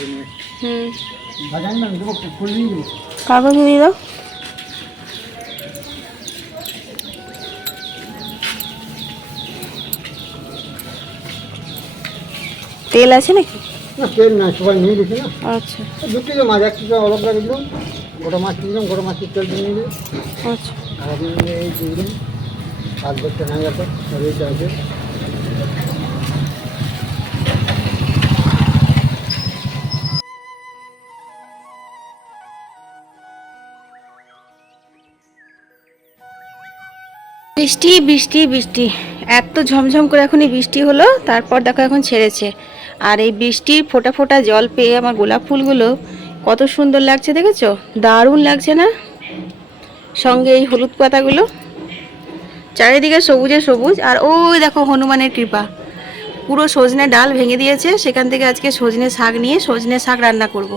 হুম কাগজ দিয়ে দাও। তেল আছে নাকি? না তেল না সবাই নিয়ে গেছে না। আচ্ছা। দু কিলো মাছ এক কিলো অলগ করে দিলাম গোটা মাছ দিলাম গোটা মাছের তেল দিয়ে নিয়ে আচ্ছা। আর এই দিয়ে দিলাম সাত বছর হয়ে গেছে বৃষ্টি বৃষ্টি বৃষ্টি। এত ঝমঝম করে এখনই বৃষ্টি হলো, তারপর দেখো এখন ছেড়েছে। আর এই বৃষ্টির ফোটা ফোটা জল পেয়ে আমার গোলাপ ফুলগুলো কত সুন্দর লাগছে, দেখেছ? দারুণ লাগছে না? সঙ্গে এই হলুদ পাতাগুলো। চারিদিকে সবুজে সবুজ, আর ওই দেখো হনুমানের কৃপা। পুরো সজনে ডাল ভেঙে দিয়েছে, সেখান থেকে আজকে সজনে শাক নিয়ে সজনে শাক রান্না করব।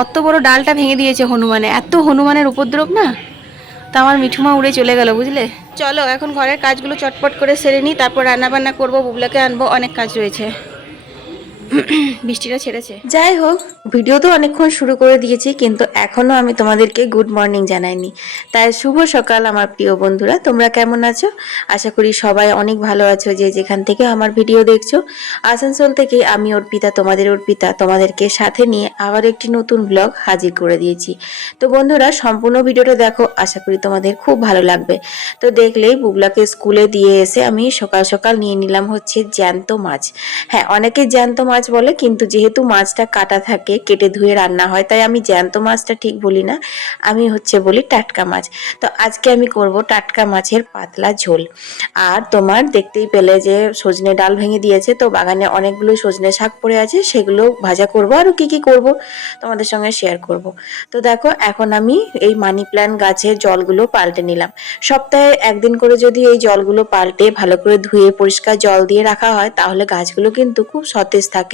অত বড় ডালটা ভেঙে দিয়েছে হনুমানে। এত হনুমানের উপদ্রব না? তা আমার মিঠুমা উড়ে চলে গেল, বুঝলে? চলো, এখন ঘরের কাজগুলো চটপট করে সেরে নিই তারপর রান্না বান্না করব, বুবলাকে আনব, অনেক কাজ রয়েছে। বৃষ্টিটা ছেড়েছে। যাই হোক ভিডিও তো অনেকক্ষণ শুরু করে দিয়েছি, কিন্তু এখনও আমি তোমাদেরকে গুড মর্নিং জানাইনি। তাই শুভ সকাল আমার প্রিয় বন্ধুরা, তোমরা কেমন আছো? আশা করি সবাই অনেক ভালো আছো যে যেখান থেকে আমার ভিডিও দেখছ। আসানসোল থেকে আমি অর্পিতা, তোমাদের অর্পিতা, তোমাদেরকে সাথে নিয়ে আবার একটি নতুন ব্লগ হাজির করে দিয়েছি। তো বন্ধুরা, সম্পূর্ণ ভিডিওটা দেখো, আশা করি তোমাদের খুব ভালো লাগবে। তো দেখলেই বুবলাকে স্কুলে দিয়ে এসে আমি সকাল সকাল নিয়ে নিলাম হচ্ছে জ্যান্ত মাছ। হ্যাঁ অনেকে জ্যান্ত মাছ বলে, কিন্তু যেহেতু মাছটা কাটা থাকে, কেটে ধুয়ে রান্না হয়, তাই আমি জ্যান্ত মাছটা ঠিক বলি না। আমি হচ্ছে বলি টাটকা মাছ। তো আজকে আমি করব টাটকা মাছের পাতলা ঝোল। আর তোমার দেখতেই পেলে যে সজনে ডাল ভেঙে দিয়েছে, তো বাগানে অনেকগুলো সজনে শাক পড়ে আছে, সেগুলো ভাজা করব। আর কি কি করব তোমাদের সঙ্গে শেয়ার করব। তো দেখো, এখন আমি এই মানি প্ল্যান্ট গাছের জলগুলো পাল্টে নিলাম। সপ্তাহে একদিন করে যদি এই জলগুলো পাল্টে ভালো করে ধুয়ে পরিষ্কার জল দিয়ে রাখা হয়, তাহলে গাছগুলো কিন্তু খুব সতেজ থাকে।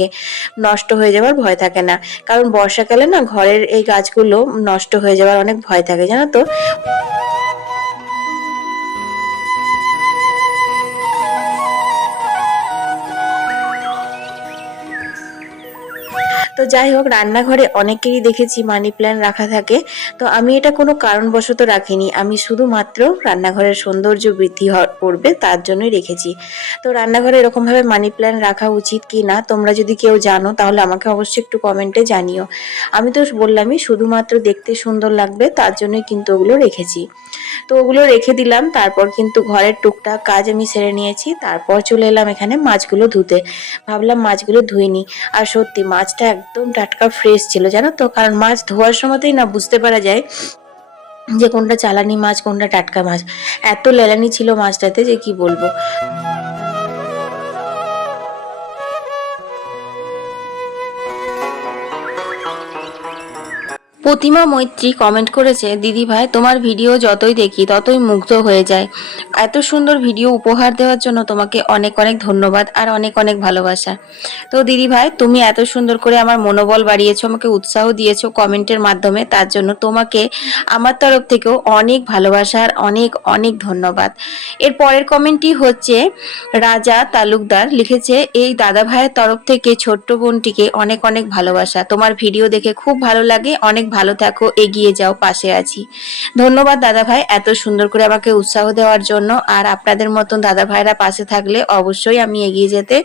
নষ্ট হয়ে যাওয়ার ভয় থাকে না। কারণ বর্ষাকালে না ঘরের এই গাছগুলো নষ্ট হয়ে যাওয়ার অনেক ভয় থাকে, জানো তো? তো যাই হোক, রান্নাঘরে অনেকেরই দেখেছি মানি প্ল্যান্ট রাখা থাকে। তো আমি এটা কোনো কারণবশত রাখিনি। আমি শুধুমাত্র রান্নাঘরের সৌন্দর্য বৃদ্ধি করবে তার জন্যই রেখেছি। তো রান্নাঘরে এরকমভাবে মানি প্ল্যান্ট রাখা উচিত কি না, তোমরা যদি কেউ জানো, তাহলে আমাকে অবশ্যই একটু কমেন্টে জানিও। আমি তো বললামই, শুধুমাত্র দেখতে সুন্দর লাগবে, তার জন্যই কিন্তু ওগুলো রেখেছি। তো ওগুলো রেখে দিলাম, তারপর কিন্তু ঘরের টুকটাক কাজ আমি সেরে নিয়েছি, তারপর চলে এলাম এখানে মাছগুলো ধুতে। ভাবলাম মাছগুলো ধুয়ে নিই আর সত্যি, মাছটা একদম টাটকা ফ্রেশ ছিল, জানো তো? কারণ মাছ ধোয়ার সময়তেই না বুঝতে পারা যায় যে কোনটা চালানি মাছ, কোনটা টাটকা মাছ। এত লেলানি ছিল মাছটাতে যে কি বলব? প্রতিমা মৈত্রী কমেন্ট করেছে, দিদি ভাই, তোমার ভিডিও যতই দেখি, ততই মুগ্ধ হয়ে যায়। এত সুন্দর ভিডিও উপহার দেওয়ার জন্য তোমাকে অনেক অনেক ধন্যবাদ আর অনেক অনেক ভালোবাসা। তো দিদি ভাই, তুমি এত সুন্দর করে আমার মনোবল বাড়িয়েছো, আমাকে উৎসাহ দিয়েছ কমেন্টের মাধ্যমে, তার জন্য তোমাকে আমার তরফ থেকেও অনেক ভালোবাসা আর অনেক অনেক ধন্যবাদ। এর পরের কমেন্টটি হচ্ছে, রাজা তালুকদার লিখেছে, এই দাদা ভাইয়ের তরফ থেকে ছোট্ট বোনটিকে অনেক অনেক ভালোবাসা। তোমার ভিডিও দেখে খুব ভালো লাগে, অনেক ভালো থাকো, এগিয়ে যাও, পাশে আছি। ধন্যবাদ দাদা ভাই এত সুন্দর করে আমাকে উৎসাহ দেওয়ার জন্য। আর আপনাদের মতন দাদা ভাইরা পাশে থাকলে অবশ্যই আমি এগিয়ে যেতে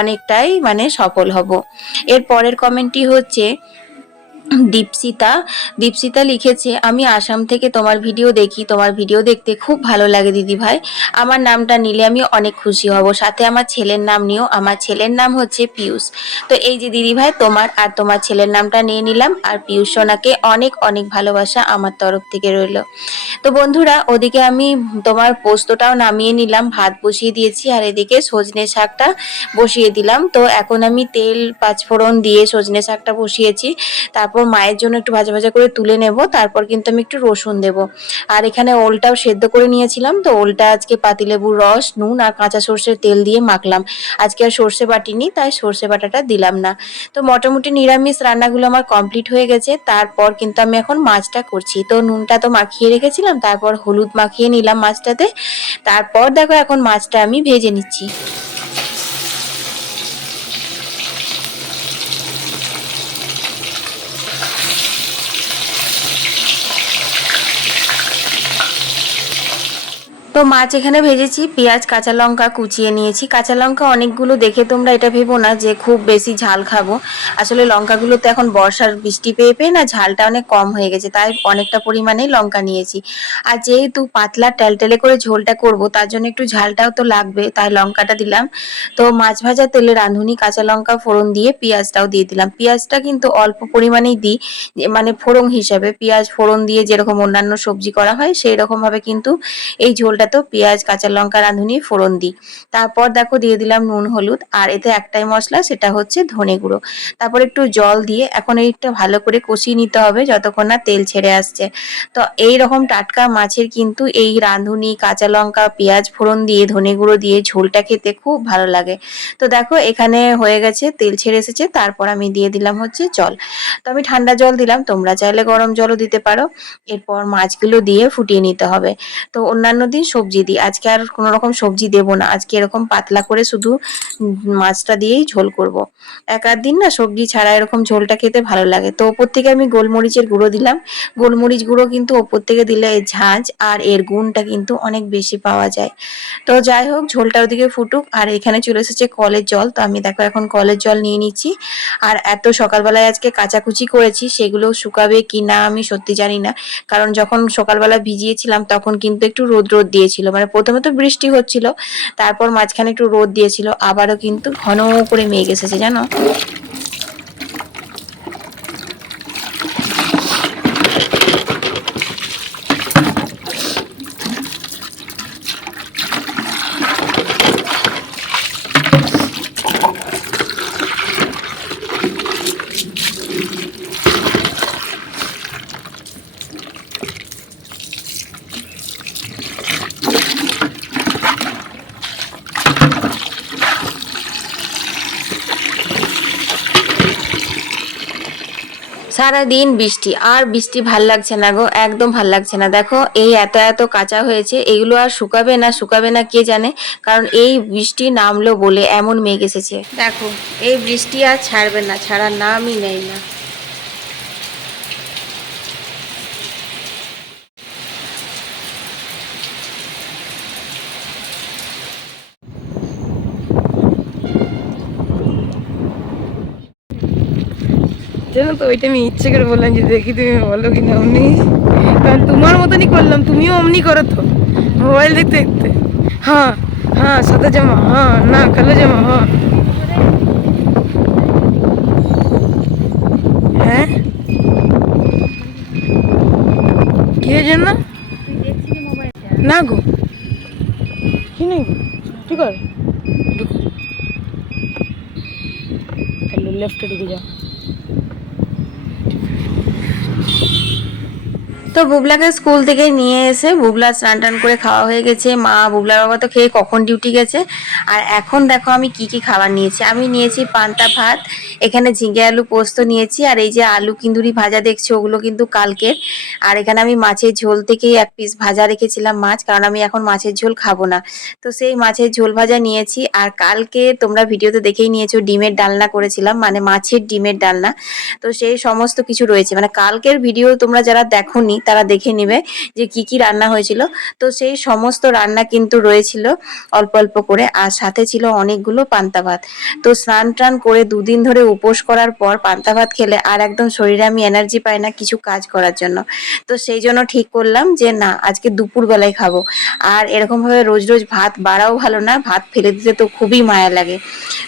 অনেকটাই মানে সফল হব। এর পরের কমেন্টটি হচ্ছে দীপসিতা দীপসিতা লিখেছে, আমি আসাম থেকে তোমার ভিডিও দেখি, তোমার ভিডিও দেখতে খুব ভালো লাগে দিদি ভাই। আমার নামটা নিলে আমি অনেক খুশি হব। সাথে আমার ছেলের নাম নিও। আমার ছেলের নাম হচ্ছে পিয়ুষ তো এই যে দিদি ভাই, তোমার আর তোমার ছেলের নামটা নিয়ে নিলাম। আর পিয়ুষ সোনাকে অনেক অনেক ভালোবাসা আমার তরফ থেকে রইল। তো বন্ধুরা, ওদিকে আমি তোমার পোস্তটাও নামিয়ে নিলাম। ভাত বসিয়ে দিয়েছি আর এদিকে সজনে শাকটা বসিয়ে দিলাম। তো এখন আমি তেল, পাঁচফোড়ন দিয়ে সজনে শাকটা বসিয়েছি। তারপর মায়ের জন্য একটু ভাজা ভাজা করে তুলে নেব, তারপর কিন্তু আমি একটু রসুন দেব। আর এখানে ওলটাও সেদ্ধ করে নিয়েছিলাম, তো ওলটা আজকে পাতিলেবুর রস, নুন আর কাঁচা সর্ষের তেল দিয়ে মাখলাম। আজকে আর সর্ষে বাটিনি, তাই সর্ষে বাটাটা দিলাম না। তো মোটামুটি নিরামিষ রান্নাগুলো আমার কমপ্লিট হয়ে গেছে, তারপর কিন্তু আমি এখন মাছটা করছি। তো নুনটা তো মাখিয়ে রেখেছিলাম, তারপর হলুদ মাখিয়ে নিলাম মাছটাতে। তারপর দেখো এখন মাছটা আমি ভেজে নিচ্ছি। তো মাছ এখানে ভেজেছি, পেঁয়াজ, কাঁচা লঙ্কা কুচিয়ে নিয়েছি। কাঁচা লঙ্কা অনেকগুলো দেখে তোমরা এটা ভেবো না যে খুব বেশি ঝাল খাব। আসলে লঙ্কাগুলো তো এখন বর্ষার বৃষ্টি পেয়ে পেয়ে না ঝালটা অনেক কম হয়ে গেছে, তাই অনেকটা পরিমাণে লঙ্কা নিয়েছি। আর যেহেতু পাতলা টেলটেলে করে ঝোলটা করব, তার জন্য একটু ঝালটাও তো লাগবে, তাই লঙ্কাটা দিলাম। তো মাছ ভাজা তেলে রাঁধুনি, কাঁচা লঙ্কা, ফোড়ন দিয়ে পেঁয়াজটাও দিয়ে দিলাম। পেঁয়াজটা কিন্তু অল্প পরিমাণেই দিই মানে ফোড়ন হিসাবে। পেঁয়াজ, ফোড়ন দিয়ে যেরকম অন্যান্য সবজি করা হয় সেই রকমভাবে কিন্তু এই ঝোলটাতেও পেঁয়াজ, কাঁচা লঙ্কা, রাঁধুনি ফোড়ন দিই তারপর দেখো দিয়ে দিলাম নুন, হলুদ, আর এতে একটাই মশলা, সেটা হচ্ছে ধনে গুঁড়ো। তারপর একটু জল দিয়ে এখন এইটা ভালো করে কষিয়ে নিতে হবে যতক্ষণ না তেল ছেড়ে আসছে। তো এই রকম টাটকা মাছের কিন্তু এই রাঁধুনি, কাঁচা লঙ্কা, পেঁয়াজ, ফোড়ন দিয়ে, ধনে গুঁড়ো দিয়ে ঝোলটা খেতে খুব ভালো লাগে। তো দেখো এখানে হয়ে গেছে, তেল ছেড়ে এসেছে, তারপর আমি দিয়ে দিলাম হচ্ছে জল। তো আমি ঠান্ডা জল দিলাম, তোমরা চাইলে গরম জলও দিতে পারো। এরপর মাছগুলো দিয়ে ফুটিয়ে নিতে হবে। তো অন্যান্য দিন সবজি দিই। আজকে আর কোনো রকম সবজি দেবো না। আজকে এরকম পাতলা করে শুধু মাছটা দিয়েই ঝোল করব। এক আধ দিন না সবজি ছাড়া এরকম ঝোলটা খেতে ভালো লাগে। তো ওপর থেকে আমি গোলমরিচের গুঁড়ো দিলাম। গোলমরিচ গুঁড়ো কিন্তু ওপর থেকে দিলে ঝাঁঝ আর এর গুণটা কিন্তু অনেক বেশি পাওয়া যায়। তো যাই হোক, ঝোলটা ওদিকে ফুটুক। আর এখানে চলে এসেছে কলের জল। তো আমি দেখো এখন কলের জল নিয়ে নিচ্ছি। আর এত সকালবেলায় আজকে কাচাকুচি করেছি, সেগুলো শুকাবে কি না আমি সত্যি জানি না। কারণ যখন সকালবেলা ভিজিয়েছিলাম, তখন কিন্তু একটু রোদ রোদ দিয়েছিল। মানে প্রথমে তো বৃষ্টি হচ্ছিল, তারপর মাঝখানে একটু রোদ দিয়েছিল, আবারও কিন্তু ঘন করে মেঘ এসেছে, জানো? সারা দিন বৃষ্টি, আর বৃষ্টি ভালো লাগছে না গো, একদম ভালো লাগছে না। দেখো, এই এত এত কাঁচা হয়েছে, এগুলো আর শুকাবে না শুকাবে না কে জানে? কারণ এই বৃষ্টি নামলো বলে এমন মেঘ এসেছে। দেখো, এই বৃষ্টি আর ছাড়বে না, ছাড়ার নামই নেই না। জানো তো, ওইটা আমি ইচ্ছে করে বললাম যে দেখি তুমি বলো কি না অমনি। কারণ তোমার মতনই করলাম, তুমিও অমনি করো তো। মোবাইল দেখতে দেখতে। হ্যাঁ হ্যাঁ সাদা জামা হ্যাঁ না, কালো জামা হ্যাঁ। হ্যাঁ? কি হয়েছে না? না গো। কি নেই? ঠিক আছে লেফটে ঢুকে যাও তো বুবলাকে স্কুল থেকে নিয়ে এসে বুবলা স্নান টান করে খাওয়া হয়ে গেছে। মা, বুবলার বাবা তো খেয়ে কখন ডিউটি গেছে? আর এখন দেখো আমি কি কি খাবার নিয়েছি। আমি নিয়েছি পান্তা ভাত, এখানে ঝিঙে আলু পোস্ত নিয়েছি, আর এই যে আলু কিন্দুরি ভাজা দেখছি, ওগুলো কিন্তু কালকের। আর এখানে আমি মাছের ঝোল থেকেই এক পিস ভাজা রেখেছিলাম মাছ, কারণ আমি এখন মাছের ঝোল খাব না। তো সেই মাছের ঝোল ভাজা নিয়েছি, আর কালকে তোমরা ভিডিওতে দেখেই নিয়েছো, ডিমের ডালনা করেছিলাম মানে মাছের ডিমের ডালনা। তো সেই সমস্ত কিছু রয়েছে। মানে কালকের ভিডিও তোমরা যারা দেখোনি তারা দেখে নিবে যে কি কি রান্না হয়েছিল। তো সেই সমস্ত রান্না কিন্তু রয়েছিল অল্প অল্প করে, আর সাথে ছিল অনেকগুলো পান্তা ভাত। তো স্নান টান করে দুদিন ধরে উপোস করার পর পান্তা ভাত খেলে আর একদম শরীরে আমি এনার্জি পাই না কিছু কাজ করার জন্য। তো সেই জন্য ঠিক করলাম যে না, আজকে দুপুর বেলায় খাব। আর এরকম ভাবে রোজ রোজ ভাত বাড়াও ভালো না, ভাত ফেলে দিতে তো খুবই মায়া লাগে।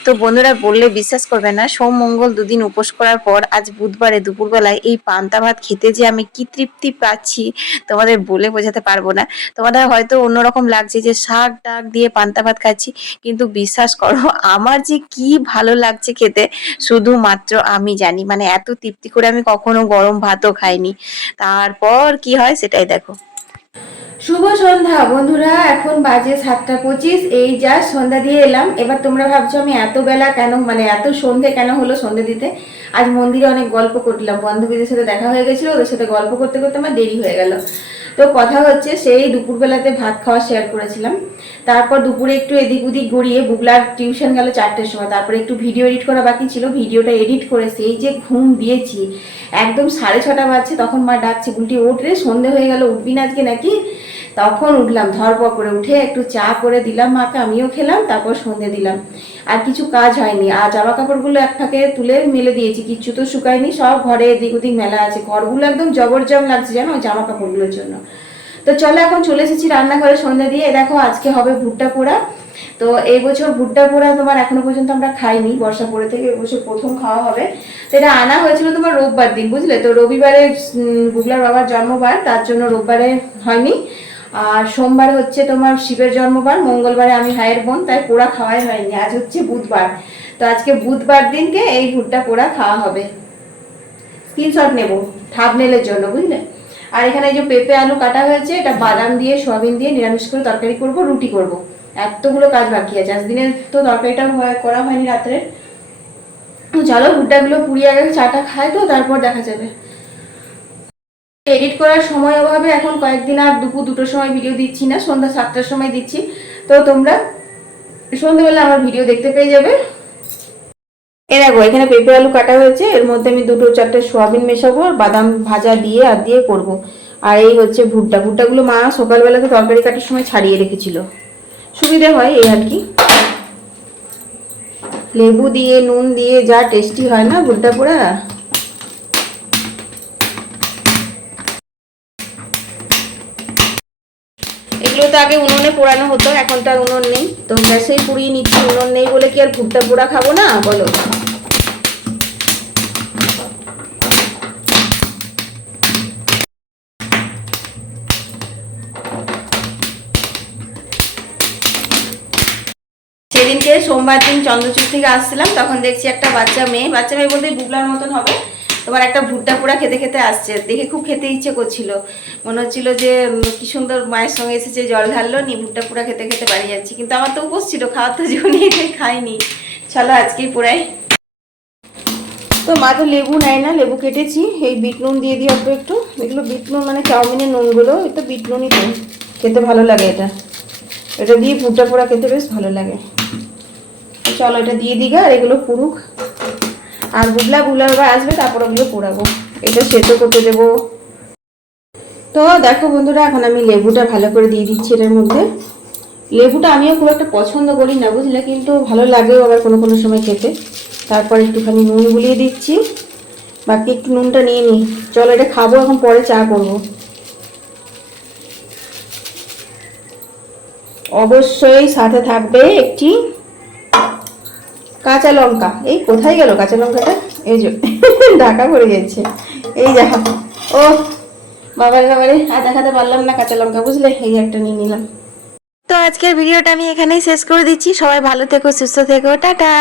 তো বন্ধুরা বললে বিশ্বাস করবে না, সোম মঙ্গল দুদিন উপোস করার পর আজ বুধবারে দুপুরবেলায় এই পান্তা ভাত খেতে যে আমি কি তৃপ্তি পাচ্ছি। তোমাদের বলে বোঝাতে পারব না। তোমাদের হয়তো অন্যরকম লাগছে যে শাক, ডাক দিয়ে পান্তা ভাত খাচ্ছি। কিন্তু বিশ্বাস করো, আমার যে কি ভালো লাগছে খেতে, শুধুমাত্র আমি জানি। মানে এত তৃপ্তি করে আমি কখনো গরম ভাতও খাইনি। তারপর কি হয় সেটাই দেখো। শুভ সন্ধ্যা, বন্ধুরা। এখন বাজে সাতটা পঁচিশ, এই যা সন্ধ্যা দিয়ে এলাম। এবার তোমরা ভাবছ আমি এত বেলা কেন মানে এত সন্ধে কেন হলো সন্ধে দিতে? আজ মন্দিরে অনেক গল্প করলাম। বান্ধবীদের সাথে দেখা হয়ে গেছিল, ওদের সাথে গল্প করতে করতে আমার দেরি হয়ে গেল। তো কথা হচ্ছে সেই দুপুরবেলাতে ভাত খাওয়া শেয়ার করেছিলাম। তারপর দুপুরে একটু এদিক ওদিক গড়িয়ে বুগলার টিউশন গেল চারটের সময়। তারপরে একটু ভিডিও এডিট করা বাকি ছিল। ভিডিওটা এডিট করে সেই যে ঘুম দিয়েছি, একদম সাড়ে ছটা বাজছে, তখন মা ডাকছে, বুলটি, ওঠ রে, সন্ধে হয়ে গেল, উঠবি না আজকে নাকি? তখন উঠলাম ধরপর করে উঠে একটু চা করে দিলাম মাকে, আমিও খেলাম, তারপর সন্ধে দিলাম। আর কিছু কাজ হয়নি, আর জামা কাপড়গুলো এক ফাঁকে তুলে মেলে দিয়েছি, কিচ্ছু তো শুকায়নি, সব ঘরে এদিক ওদিক মেলা আছে, ঘরগুলো একদম জবরজম লাগছে জানো জামা কাপড়গুলোর জন্য। তো চলো এখন চলে এসেছি রান্নাঘরে সন্ধ্যা দিয়ে দেখো আজকে হবে ভুট্টা পোড়া। তো এই বছর ভুট্টা পোড়া তোমার এখনও পর্যন্ত আমরা খাইনি, বর্ষা পড়ে থেকে এবছর প্রথম খাওয়া হবে। তো এটা আনা হয়েছিল তোমার রোববার দিন, বুঝলে? তো রবিবারে গুগলার বাবার জন্মবার, তার জন্য রোববারে হয়নি। আর সোমবার হচ্ছে তোমার শিবের জন্মবার, মঙ্গলবারে আমি ভাইয়ের বোন, তাই পোড়া খাওয়াই হয়নি, আজ হচ্ছে বুধবার। তো আজকে বুধবার দিনকে এই ভুট্টা পোড়া খাওয়া হবে। স্ক্রিনশট নেব থাবনেলের জন্য, বুঝলে? আর এখানে যে পেঁপে, আলু কাটা হয়েছে, এটা বাদাম দিয়ে, সয়াবিন দিয়ে নিরামিষ করে তরকারি করব, রুটি করব। এতগুলো কাজ বাকি আছে, আজ দিনের তো তরকারিটা করা হয়নি রাত্রে চলো ভুট্টাগুলো পুড়িয়ে আগে চাটা খায় তো, তারপর দেখা যাবে। এডিট করার সময় অভাবে এখন কয়েকদিন আর দুপুর দুটোর সময় ভিডিও দিচ্ছি না, সন্ধ্যা সাতটার সময় দিচ্ছি। তো তোমরা সন্ধ্যাবেলা আমার ভিডিও দেখতে পেয়ে যাবে। এ দেখো, এখানে পেঁপে আলু কাটা হয়েছে, এর মধ্যে আমি দুটো চারটে সোয়াবিন মেশাবো আর বাদাম ভাজা দিয়ে আর দিয়ে করব। আর এই হচ্ছে ভুট্টা। ভুট্টাগুলো মা সকালবেলাতে তরকারি কাটার সময় ছাড়িয়ে রেখেছিল। সুবিধে হয় এই আর কি। লেবু দিয়ে, নুন দিয়ে যা টেস্টি হয় না ভুট্টা পোড়া? এগুলো তো আগে উনুনে পোড়ানো হতো, এখন তো আর উনুন নেই। তো গ্যাসেই পুড়িয়ে নিচ্ছি, উনুন নেই বলে কি আর ভুট্টা পোড়া খাব না? বলো। সেদিনকে সোমবার দিন চন্দ্রচূড় থেকে আসছিলাম, তখন দেখছি একটা বাচ্চা মেয়ে। বাচ্চা মেয়ে বলতে বুবলার মতন হবে। তোমার একটা ভুট্টা পোড়া খেতে খেতে আসছে। দেখে খুব খেতে ইচ্ছে করছিল। মনে হচ্ছিল যে কি সুন্দর মায়ের সঙ্গে এসেছে, জল ঢাললো নি ভুট্টা পোড়া খেতে খেতে বাড়ি যাচ্ছি। কিন্তু আমার তো উপোস ছিল, খাওয়ার তো জীবনে খাইনি। চলো আজকেই পোড়াই। তো মা তো লেবু নেয় না, লেবু কেটেছি। এই বিট নুন দিয়ে দিই অল্প একটু। এগুলো বিট নুন মানে চাউমিনের নুনগুলো, এই তো বিট নুনই তো খেতে ভালো লাগে এটা। এটা দিয়ে ভুট্টা পোড়া খেতে বেশ ভালো লাগে। চলো এটা দিয়ে দিগা আর এগুলো পুরুক। আর বুগলা বুগলা বাবা আসবে, তারপর ওগুলো পোড়াবো। এটা সেদ্ধ করতে দেবো। তো দেখো বন্ধুরা, এখন আমি লেবুটা ভালো করে দিয়ে দিচ্ছি এটার মধ্যে। লেবুটা আমিও খুব একটা পছন্দ করি না, বুঝলে? কিন্তু ভালো লাগেও আবার কোনো কোনো সময় খেতে। তারপর একটুখানি নুন গুলিয়ে দিচ্ছি। বাকি একটু নুনটা নিয়ে নিই। চলো, এটা খাব, এখন পরে চা করব। অবশ্যই সাথে থাকবে একটি কাঁচা লঙ্কা। এই কোথায় গেল কাঁচা লঙ্কাটা? এই যে, ঢাকা পড়ে যাচ্ছে এই দেখা ও, বাবার, বাবারে, আর দেখাতে পারলাম না কাঁচা লঙ্কা, বুঝলে? এই একটা নিয়ে নিলাম। তো আজকের ভিডিওটা আমি এখানেই শেষ করে দিচ্ছি। সবাই ভালো থেকো, সুস্থ থেকো, টাটা।